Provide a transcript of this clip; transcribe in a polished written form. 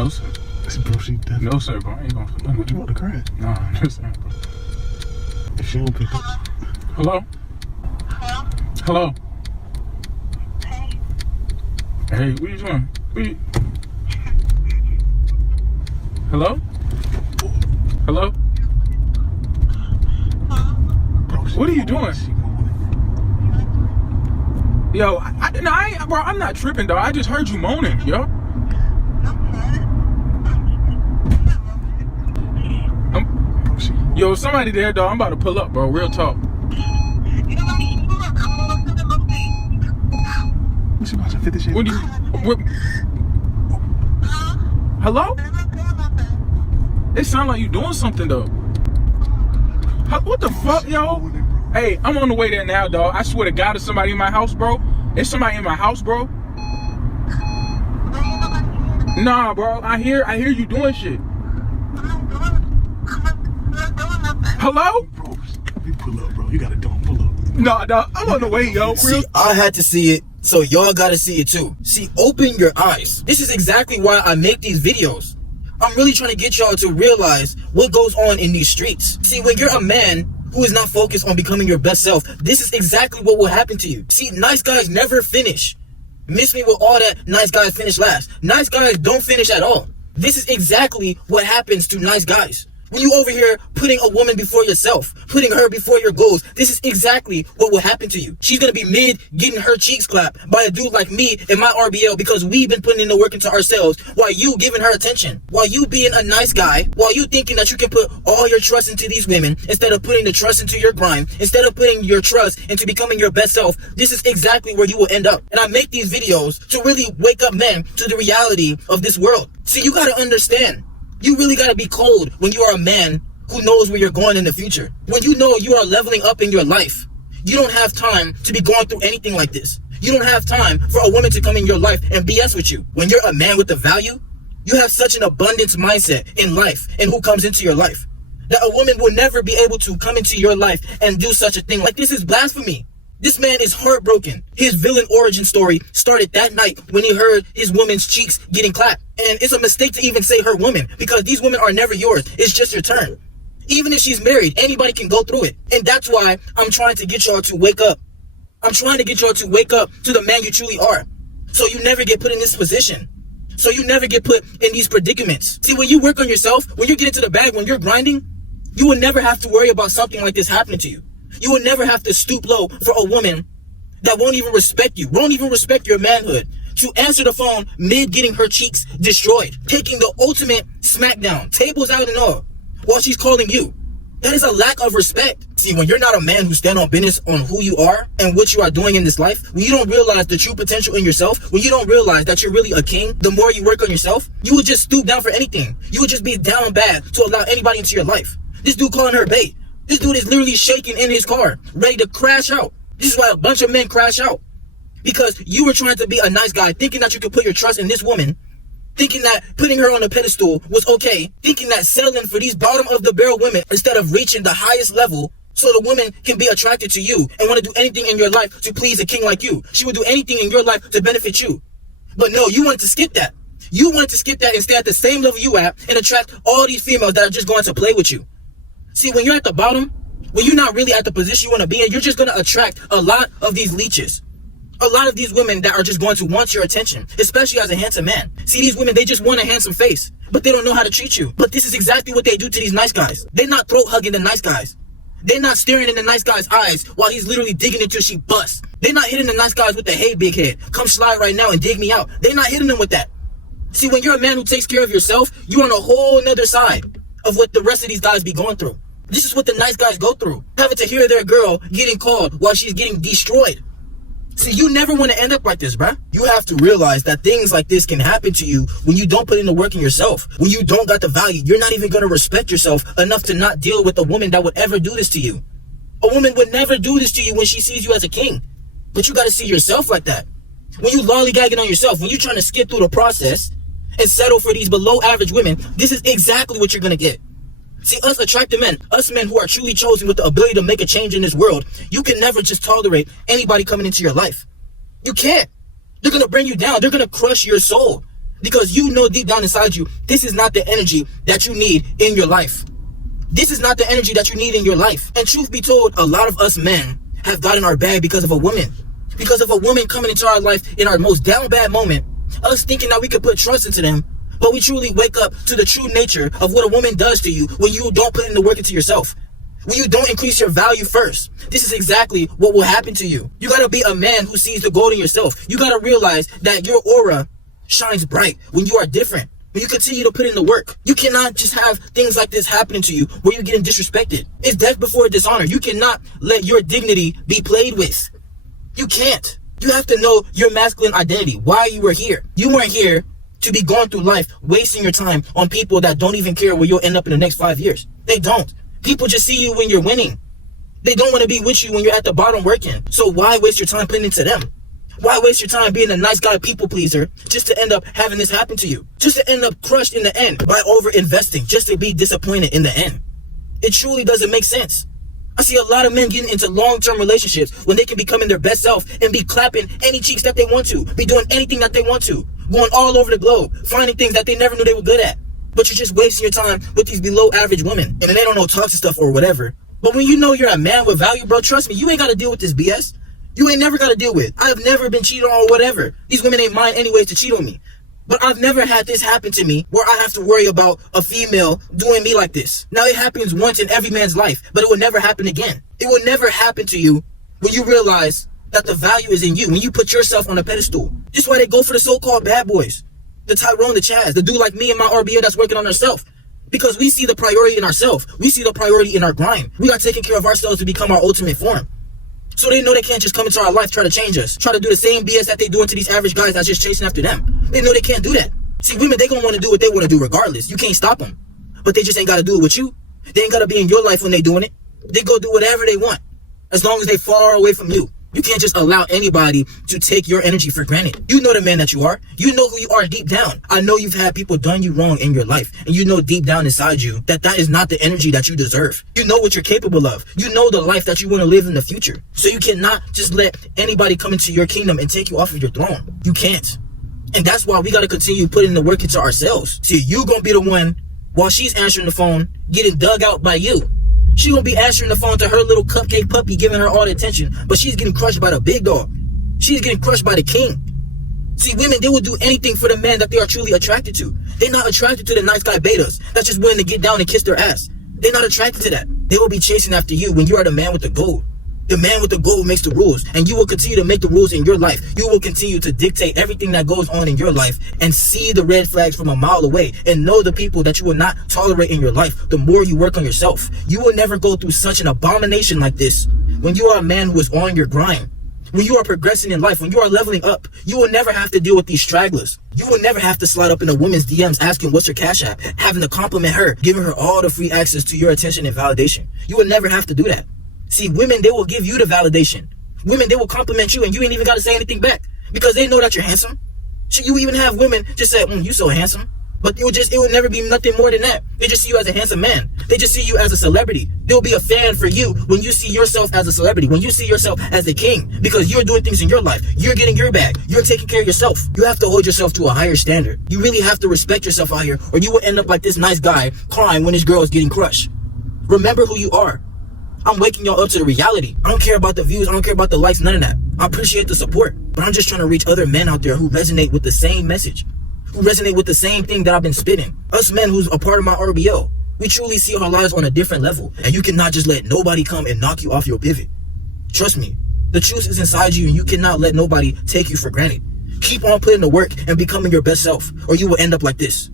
No, sir. Bro, she definitely. No, sir, bro. I ain't gonna. No, You want the crack? no, no, sir, bro. If she don't pick up. Hello? Hello? Hello? Hey. Hey, what are you doing? Hello? Hello? Bro, What are you doing? She moving. Yo, bro, I'm not tripping, dog. I just heard you moaning, yo. Bro, she. Yo, somebody there, dog. I'm about to pull up, bro. Real talk. She about to fit this shit. What do you? Hello? It sound like you doing something though. What the fuck, yo? Hey, I'm on the way there now, dog. I swear to God, there's somebody in my house, bro. There's somebody in my house, bro. Nah, bro. I hear you doing shit. Hello? Bro, you pull up, bro. You gotta don't pull up. Nah, dog. I'm on the way, yo. Real. See, I had to see it, so y'all gotta see it too. See, open your eyes. This is exactly why I make these videos. I'm really trying to get y'all to realize what goes on in these streets. See, when you're a man who is not focused on becoming your best self, this is exactly what will happen to you. See, nice guys never finish. Miss me with all that nice guys finish last. Nice guys don't finish at all. This is exactly what happens to nice guys. When you over here putting a woman before yourself, putting her before your goals, this is exactly what will happen to you. She's gonna be mid getting her cheeks clapped by a dude like me and my RBL because we've been putting in the work into ourselves while you giving her attention. While you being a nice guy, while you thinking that you can put all your trust into these women instead of putting the trust into your grind, instead of putting your trust into becoming your best self, this is exactly where you will end up. And I make these videos to really wake up men to the reality of this world. See, you gotta understand. You really gotta be cold when you are a man who knows where you're going in the future. When you know you are leveling up in your life, you don't have time to be going through anything like this. You don't have time for a woman to come in your life and BS with you. When you're a man with the value, you have such an abundance mindset in life and who comes into your life that a woman will never be able to come into your life and do such a thing. Like, this is blasphemy. This man is heartbroken. His villain origin story started that night when he heard his woman's cheeks getting clapped. And it's a mistake to even say her woman because these women are never yours. It's just your turn. Even if she's married, anybody can go through it. And that's why I'm trying to get y'all to wake up. I'm trying to get y'all to wake up to the man you truly are. So you never get put in this position. So you never get put in these predicaments. See, when you work on yourself, when you get into the bag, when you're grinding, you will never have to worry about something like this happening to you. You will never have to stoop low for a woman that won't even respect you, won't even respect your manhood, to answer the phone mid getting her cheeks destroyed, taking the ultimate smackdown, tables out and all, while she's calling you. That is a lack of respect. See, when you're not a man who stand on business on who you are and what you are doing in this life, when you don't realize the true potential in yourself, when you don't realize that you're really a king, the more you work on yourself, you would just stoop down for anything. You would just be down bad to allow anybody into your life. This dude calling her bait. This dude is literally shaking in his car, ready to crash out. This is why a bunch of men crash out. Because you were trying to be a nice guy, thinking that you could put your trust in this woman, thinking that putting her on a pedestal was okay, thinking that settling for these bottom of the barrel women instead of reaching the highest level so the woman can be attracted to you and want to do anything in your life to please a king like you. She would do anything in your life to benefit you. But no, you wanted to skip that. You wanted to skip that and stay at the same level you at and attract all these females that are just going to play with you. See, when you're at the bottom, when you're not really at the position you want to be in, you're just going to attract a lot of these leeches. A lot of these women that are just going to want your attention, especially as a handsome man. See, these women, they just want a handsome face, but they don't know how to treat you. But this is exactly what they do to these nice guys. They're not throat hugging the nice guys. They're not staring in the nice guy's eyes while he's literally digging until she busts. They're not hitting the nice guys with the, hey, big head, come slide right now and dig me out. They're not hitting them with that. See, when you're a man who takes care of yourself, you're on a whole nother side of what the rest of these guys be going through. This is what the nice guys go through. Having to hear their girl getting called while she's getting destroyed. See, you never want to end up like this, bruh. You have to realize that things like this can happen to you when you don't put in the work in yourself. When you don't got the value, you're not even going to respect yourself enough to not deal with a woman that would ever do this to you. A woman would never do this to you when she sees you as a king. But you got to see yourself like that. When you lollygagging on yourself, when you're trying to skip through the process and settle for these below average women, this is exactly what you're going to get. See, us attractive men, us men who are truly chosen with the ability to make a change in this world, you can never just tolerate anybody coming into your life. You can't. They're going to bring you down. They're going to crush your soul. Because you know deep down inside you, this is not the energy that you need in your life. This is not the energy that you need in your life. And truth be told, a lot of us men have gotten our bag because of a woman. Because of a woman coming into our life in our most down bad moment, us thinking that we could put trust into them, but we truly wake up to the true nature of what a woman does to you when you don't put in the work into yourself. When you don't increase your value first. This is exactly what will happen to you. You gotta be a man who sees the gold in yourself. You gotta realize that your aura shines bright when you are different. When you continue to put in the work. You cannot just have things like this happening to you where you're getting disrespected. It's death before dishonor. You cannot let your dignity be played with. You can't. You have to know your masculine identity. Why you were here. You weren't here to be going through life wasting your time on people that don't even care where you'll end up in the next 5 years. They don't. People just see you when you're winning. They don't want to be with you when you're at the bottom working. So why waste your time putting into them? Why waste your time being a nice guy people pleaser just to end up having this happen to you? Just to end up crushed in the end by over investing, just to be disappointed in the end. It truly doesn't make sense. I see a lot of men getting into long-term relationships when they can become in their best self and be clapping any cheeks that they want to, be doing anything that they want to, going all over the globe, finding things that they never knew they were good at. But you're just wasting your time with these below average women. And they don't know toxic stuff or whatever. But when you know you're a man with value, bro, trust me, you ain't got to deal with this BS. You ain't never got to deal with. I've never been cheated on or whatever. These women ain't mine anyways to cheat on me. But I've never had this happen to me where I have to worry about a female doing me like this. Now it happens once in every man's life, but it will never happen again. It will never happen to you when you realize that the value is in you, when you put yourself on a pedestal. This is why they go for the so-called bad boys. The Tyrone, the Chaz, the dude like me and my RBO that's working on herself. Because we see the priority in ourselves. We see the priority in our grind. We are taking care of ourselves to become our ultimate form. So they know they can't just come into our life, try to change us, try to do the same BS that they doing to these average guys that's just chasing after them. They know they can't do that. See, women, they gonna want to do what they want to do regardless. You can't stop them. But they just ain't got to do it with you. They ain't got to be in your life when they doing it. They go do whatever they want, as long as they far away from you. You can't just allow anybody to take your energy for granted. You know the man that you are. You know who you are deep down. I know you've had people done you wrong in your life, and you know deep down inside you that that is not the energy that you deserve. You know what you're capable of. You know the life that you want to live in the future. So you cannot just let anybody come into your kingdom and take you off of your throne. You can't. And that's why we got to continue putting the work into ourselves. See, you gonna be the one, while she's answering the phone, getting dug out by you. She gonna be answering the phone to her little cupcake puppy, giving her all the attention, but she's getting crushed by the big dog. She's getting crushed by the king. See, women, they will do anything for the man that they are truly attracted to. They're not attracted to the nice guy betas that's just willing to get down and kiss their ass. They're not attracted to that. They will be chasing after you when you are the man with the gold. The man with the gold makes the rules, and you will continue to make the rules in your life. You will continue to dictate everything that goes on in your life and see the red flags from a mile away and know the people that you will not tolerate in your life. The more you work on yourself, you will never go through such an abomination like this when you are a man who is on your grind. When you are progressing in life, when you are leveling up, you will never have to deal with these stragglers. You will never have to slide up in a woman's DMs asking what's your cash app, having to compliment her, giving her all the free access to your attention and validation. You will never have to do that. See, women, they will give you the validation. Women, they will compliment you and you ain't even got to say anything back because they know that you're handsome. So you even have women just say, you so handsome. But it would never be nothing more than that. They just see you as a handsome man. They just see you as a celebrity. They'll be a fan for you when you see yourself as a celebrity, when you see yourself as a king, because you're doing things in your life. You're getting your bag. You're taking care of yourself. You have to hold yourself to a higher standard. You really have to respect yourself out here, or you will end up like this nice guy crying when his girl is getting crushed. Remember who you are. I'm waking y'all up to the reality. I don't care about the views. I don't care about the likes, none of that. I appreciate the support, but I'm just trying to reach other men out there who resonate with the same message, who resonate with the same thing that I've been spitting. Us men who's a part of my RBO, we truly see our lives on a different level, and you cannot just let nobody come and knock you off your pivot. Trust me, the truth is inside you, and you cannot let nobody take you for granted. Keep on putting the work and becoming your best self, or you will end up like this.